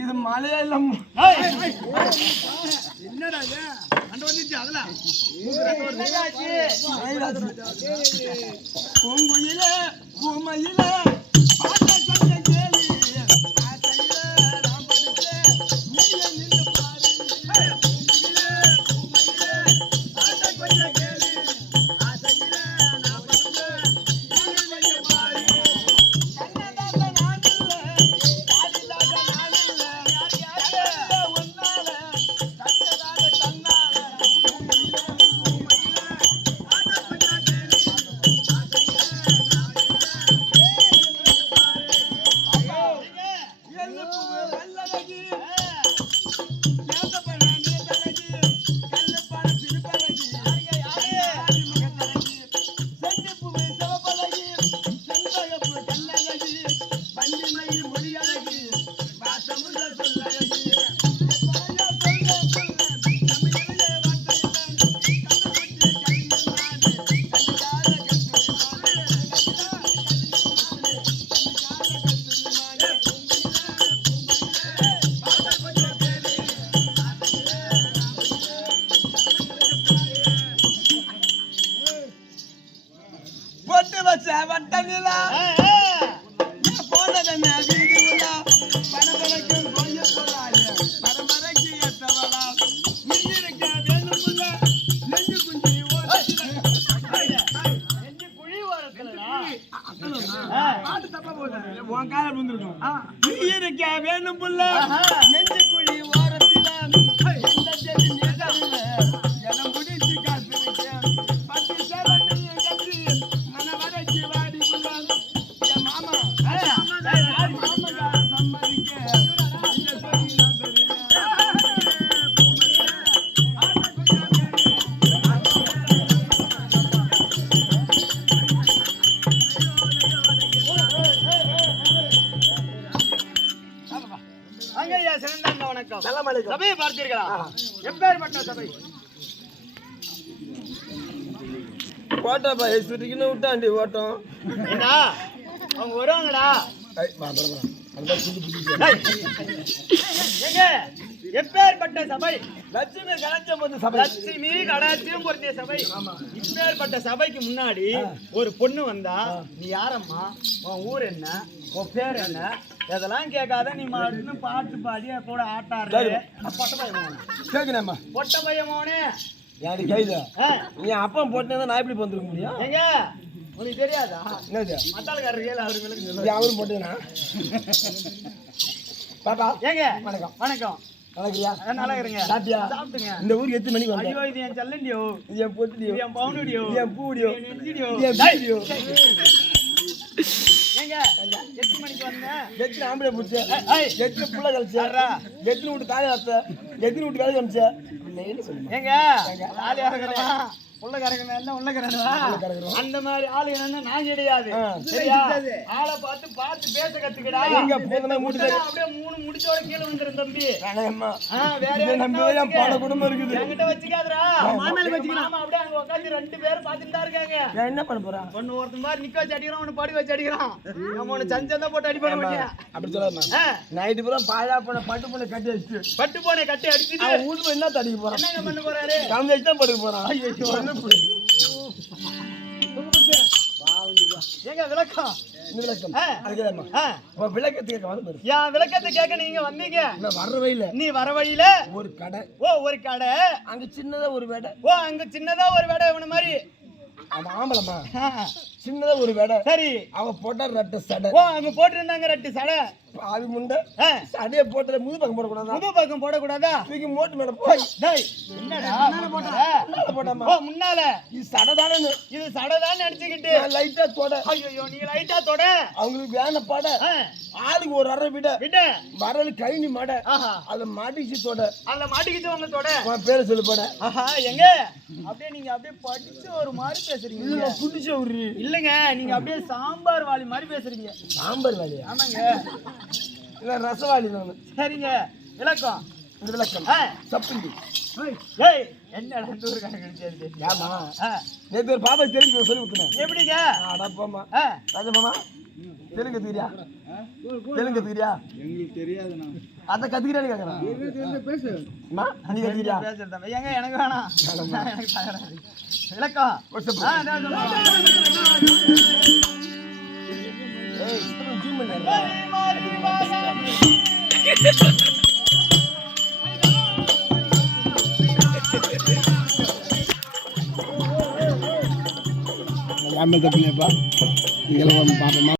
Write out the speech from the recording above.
இது மலையாளம் என்னடா அந்த வந்துச்சு அதெல்லாம் பூங்குயில பூமையில வேணும் புள்ள நெஞ்சு குழி ஓரத்தில சபையை பார்த்தீர்களா? எப்பேற்பட்ட சபை? ஓட்டப்பா சுட்டிக்கின்னு விட்டாண்டி ஓட்டம் ஏண்டா அவங்க வருவாங்கடா. எப்பேற்பட்ட சபை? லட்சுமி கலாச்சாரம் சபை. லட்சுமி கடாட்சியம் பொருத்திய சபை. இப்பேற்பட்ட சபைக்கு முன்னாடி ஒரு பொண்ணு வந்தா, நீ யாரம்மா, உன் ஊர் என்ன, உன் பேர் என்ன, இதெல்லாம் கேட்காத நீ மட்டும் பாட்டு பாடி கூட ஆட்டாரு. பொட்ட பையன் கேக்குறேம்மா. பொட்ட பையமோனே யாரு கைது என் அப்பா போட்டேன் நான் எப்படி வந்துருக்க முடியும்? எங்க உனக்கு தெரியாதா? என்னது மத்தாளக்காரர் கேளு, அவருக்கு அவரும் போட்டேனா? பாப்பா ஏங்க வணக்கம். வணக்கம். நல்லா நல்லா இருங்க. சாப்பிட்டுங்க. இந்த ஊருக்கு எத்தனை மணிக்கு வந்தேன்? ஐயோ இது என் செல்லண்டியோ, இது என் பொட்டுடியோ, என் பவுனுடியோ, என் பூடியோ, என் நெஞ்சிடியோ. ஏங்க எத்தனை மணிக்கு வந்தேன்? எத்தனை ஆம்பளை பிடிச்ச, எத்தனை புள்ள கழிச்ச, எத்தனை விட்டு தாலி அத்த, எத்தனை விட்டு வேலை காமிச்ச? ஏங்க தாலி அறக்கிறோம், உள்ள கறக்கணும், உள்ள கறக்கணும். அந்த மாதிரி ஆளு என்னன்னா நான் கிடையாது. சரியா? ஆளை பார்த்து பார்த்து பேச கத்துக்கடா. எங்க போதனா மூட்டு அப்படியே 3 முடிச்சோட கீழே வந்துரும் தம்பி. வேற நம்ம பல குடும்பம் இருக்குது. என்கிட்ட வச்சுக்காதடா. மாமேல வச்சுக்கலாம். ஆமா அப்படியே அங்க உட்கார்ந்து 2 பேர் பாத்துட்டு தான் இருக்காங்க. நான் என்ன பண்ண போறேன்? ஒன்னு ஒருத்தன் மாதிரி நிக்க வச்சு அடிக்கிறான், ஒன்னு படி வச்சு அடிக்கிறான். நம்ம ஒன்னு சஞ்சந்தா போட்டு அடி பண்ண மாட்டேன். அப்படி சொல்லாதம்மா. நைட் பூரா பாயா போன பட்டு போன கட்டி அடிச்சு, பட்டு போன கட்டி அடிச்சிட்டு ஊர்ல என்ன தடிக்க போறான்? என்னங்க பண்ண போறாரு? காமிச்சு தான் படுக்க போறான். ஐயோ ஏங்க விளக்கம் விளக்கம் விளக்கத்தை கேட்க வந்து என் விளக்கத்தை கேட்க நீங்க வந்தீங்க. வர்ற வழியில நீ வர வழியில ஒரு கடை. ஒரு கடை, அங்க சின்னதா ஒரு வேடை. அங்க சின்னதா ஒரு வேடை இவன மாதிரி. அவன் ஆம்பளமா சின்னதா ஒரு வேடை. சரி, அவன் போட்டா ரெட்ட சடை. அங்க போட்டிருந்தாங்க ரெட்டு சடை. அது முண்டை சடையை போட்டு முது பக்கம் போடக்கூடாதா? முது பக்கம் போடக்கூடாதா? தூக்கி மோட்டு மேல போய் என்னடா போட்டாமா? முன்னால இது சடை தானே, இது சடை தான் நினைச்சுக்கிட்டு லைட்டா தொட. ஐயோ நீ லைட்டா தொட. அவங்களுக்கு வேன பாட ஆளுக்கு ஒரு அரை விட வரல கைனி மாட அத மாட்டிச்சு தொட. அதுல மாட்டிக்கிச்சு உங்க தொட. உன் பேரை சொல்லு போட. எங்க அப்படியே நீங்க அப்படியே படிச்சு ஒரு மாதிரி பேசுறீங்க. இல்ல குடிச்ச ஒரு இல்ல இல்லைங்க நீங்க அப்படியே சாம்பார் வாளி மாதிரி பேசுறீங்க. சாம்பார் வாலியா? ஆமாங்க. இல்ல ரசவாளி நானு. சரிங்க. விளக்கம். இந்த விளக்கம் தப்புங்க. ஏய் என்ன ரெண்டு ஊர் கணக்கு. ஏமா நேத்து ஒரு பாப்பா தெரிஞ்சு சொல்லி கொடுத்தேன். எப்படிங்க? அடப்பாமா ராஜமாமா தெலுங்கு தெரியா? தெலுங்கு தெரியா? எங்களுக்கு தெரியாதுண்ணா. அத கத்துக்கிறேன்னு கேக்குறேன். பேசு அம்மா நீ கத்துக்கிறியா? பேசுறதா ஏங்க எனக்கு வேணாம். எனக்கு தகராறு. விளக்கம். அதான் சொல்றேன். ஏய் சுத்தமா ஜூம் பண்ணு. நான் தப்பில்லைப்பா. இதெல்லாம் பாப்போமா?